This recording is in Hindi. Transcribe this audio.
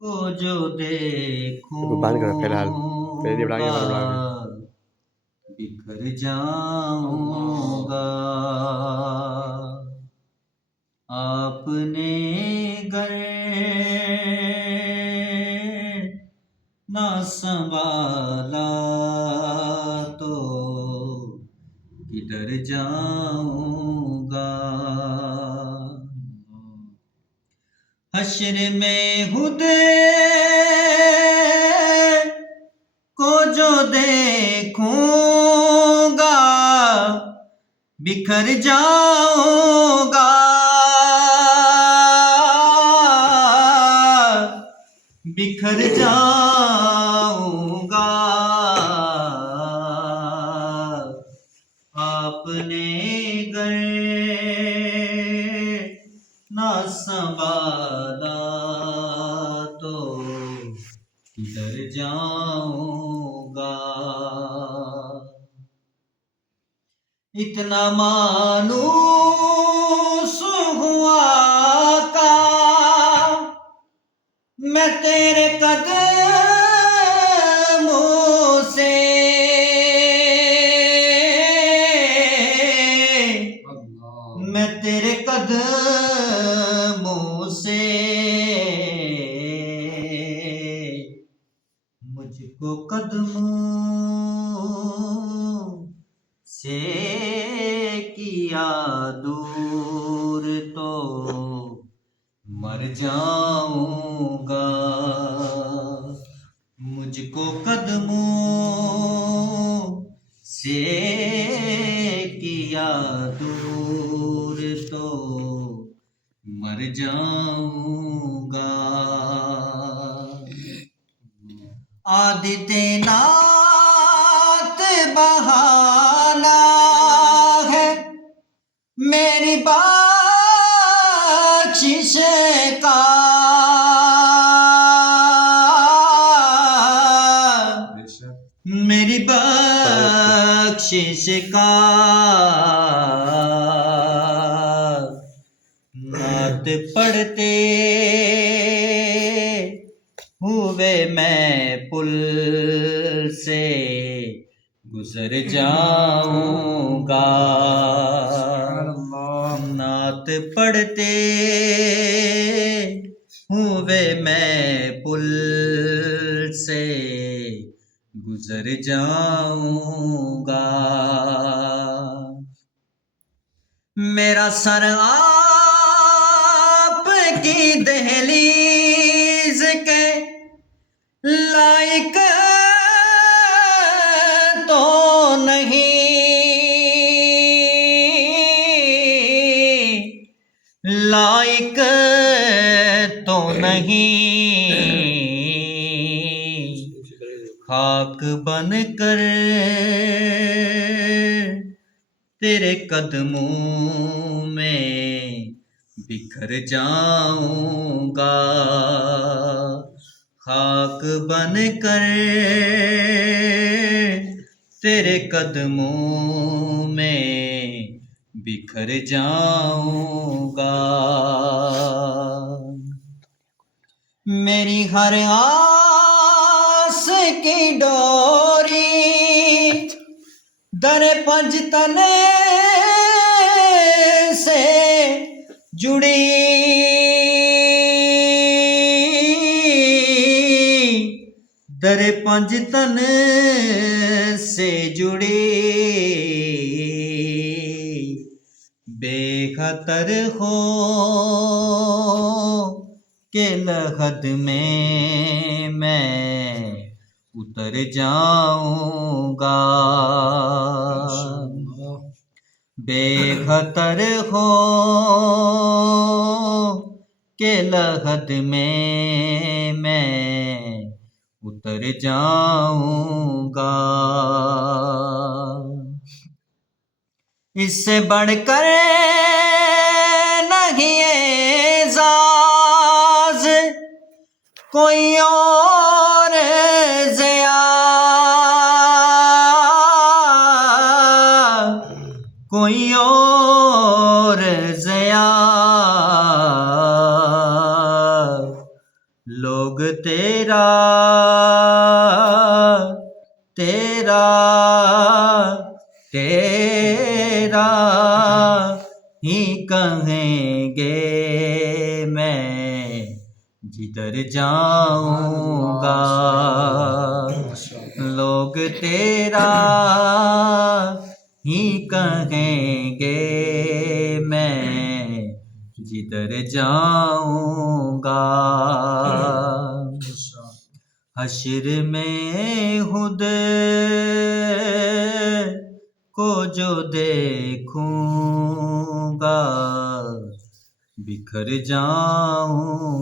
को जो बंद करो फिलहाल, फिर ये देखूंगा बढ़ाएंगे बढ़ाएंगे। बिखर जाऊंगा। आपने गर ना संभाला तो किधर जाऊंगा। हश्र में खुद को जो देखूंगा बिखर जाऊंगा। बिखर जाऊंगा। आपने गर ना संभाला तो किधर जाऊंगा। इतना मानूस हुआ का मैं तेरे कदमों से मैं तेरे कदमों से मुझको कदमों से किया दूर तो मर जाऊंगा। मुझको कदमों से किया दूर तो मर जाऊंगा। आदित्यनाथ बहाना है मेरी बख्शिश का। मेरी बख्शिश का नात पढ़ते हुए मैं पुल से गुजर जाऊंगा। नात पढ़ते हुए मैं पुल से गुजर जाऊंगा। मेरा सर आपकी दहलीज के लायक तो नहीं, लायक तो नहीं। खाक बन कर तेरे कदमों में बिखर जाऊंगा। खाक बन कर तेरे कदमों में बिखर जाऊंगा। मेरी हर आस की डोरी दर पंजतन से जुड़ी। दर पंजतन से जुड़ी बेखतर हो के लहद में मैं उतर जाऊंगा। बेखतर हो के लहद में मैं उतर जाऊंगा। इससे बढ़कर नहीं एजाज कोई और ज़िया, कोई और ज़िया। लोग तेरा तेरा तेरा ही कहेंगे मैं जिधर जाऊंगा लोग तेरा ही कहेंगे मैं जिधर जाऊंगा हश्र में खुद को जो देखूंगा बिखर जाऊंगा